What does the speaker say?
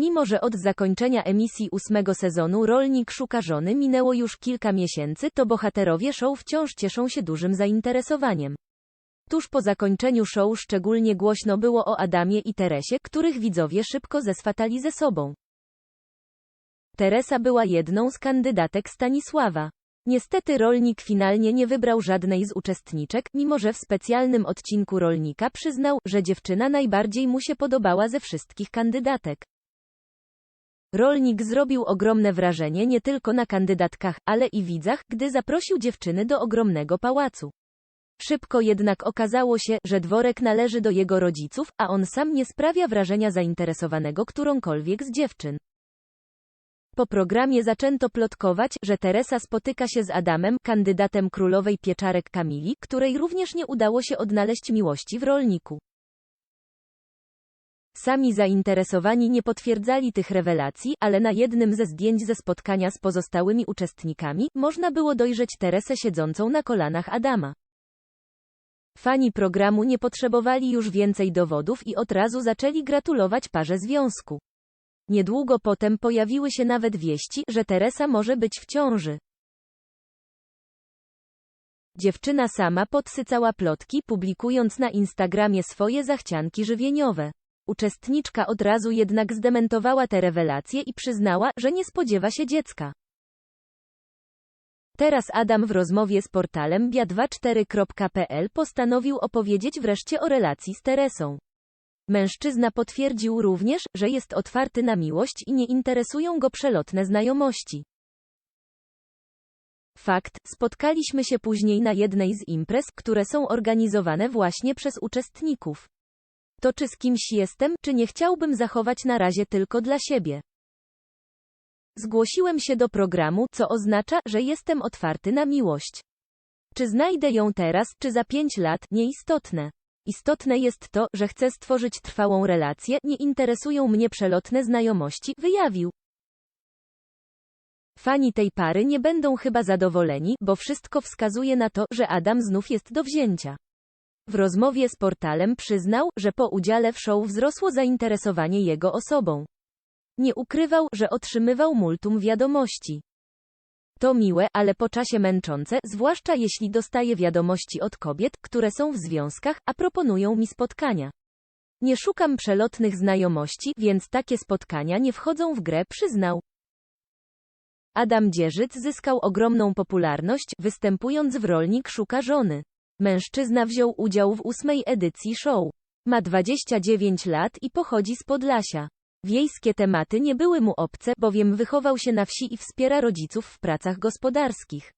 Mimo że od zakończenia emisji ósmego sezonu Rolnik szuka żony minęło już kilka miesięcy, to bohaterowie show wciąż cieszą się dużym zainteresowaniem. Tuż po zakończeniu show szczególnie głośno było o Adamie i Teresie, których widzowie szybko zeswatali ze sobą. Teresa była jedną z kandydatek Stanisława. Niestety rolnik finalnie nie wybrał żadnej z uczestniczek, mimo że w specjalnym odcinku rolnika przyznał, że dziewczyna najbardziej mu się podobała ze wszystkich kandydatek. Rolnik zrobił ogromne wrażenie nie tylko na kandydatkach, ale i widzach, gdy zaprosił dziewczyny do ogromnego pałacu. Szybko jednak okazało się, że dworek należy do jego rodziców, a on sam nie sprawia wrażenia zainteresowanego którąkolwiek z dziewczyn. Po programie zaczęto plotkować, że Teresa spotyka się z Adamem, kandydatem królowej pieczarek Kamili, której również nie udało się odnaleźć miłości w rolniku. Sami zainteresowani nie potwierdzali tych rewelacji, ale na jednym ze zdjęć ze spotkania z pozostałymi uczestnikami, można było dojrzeć Teresę siedzącą na kolanach Adama. Fani programu nie potrzebowali już więcej dowodów i od razu zaczęli gratulować parze związku. Niedługo potem pojawiły się nawet wieści, że Teresa może być w ciąży. Dziewczyna sama podsycała plotki, publikując na Instagramie swoje zachcianki żywieniowe. Uczestniczka od razu jednak zdementowała te rewelacje i przyznała, że nie spodziewa się dziecka. Teraz Adam w rozmowie z portalem bia24.pl postanowił opowiedzieć wreszcie o relacji z Teresą. Mężczyzna potwierdził również, że jest otwarty na miłość i nie interesują go przelotne znajomości. Fakt, spotkaliśmy się później na jednej z imprez, które są organizowane właśnie przez uczestników. To czy z kimś jestem, czy nie chciałbym zachować na razie tylko dla siebie. Zgłosiłem się do programu, co oznacza, że jestem otwarty na miłość. Czy znajdę ją teraz, czy za pięć lat, nieistotne. Istotne jest to, że chcę stworzyć trwałą relację, nie interesują mnie przelotne znajomości, wyjawił. Fani tej pary nie będą chyba zadowoleni, bo wszystko wskazuje na to, że Adam znów jest do wzięcia. W rozmowie z portalem przyznał, że po udziale w show wzrosło zainteresowanie jego osobą. Nie ukrywał, że otrzymywał multum wiadomości. To miłe, ale po czasie męczące, zwłaszcza jeśli dostaję wiadomości od kobiet, które są w związkach, a proponują mi spotkania. Nie szukam przelotnych znajomości, więc takie spotkania nie wchodzą w grę, przyznał. Adam Dzierżyc zyskał ogromną popularność, występując w Rolnik szuka żony. Mężczyzna wziął udział w ósmej edycji show. Ma 29 lat i pochodzi z Podlasia. Wiejskie tematy nie były mu obce, bowiem wychował się na wsi i wspiera rodziców w pracach gospodarskich.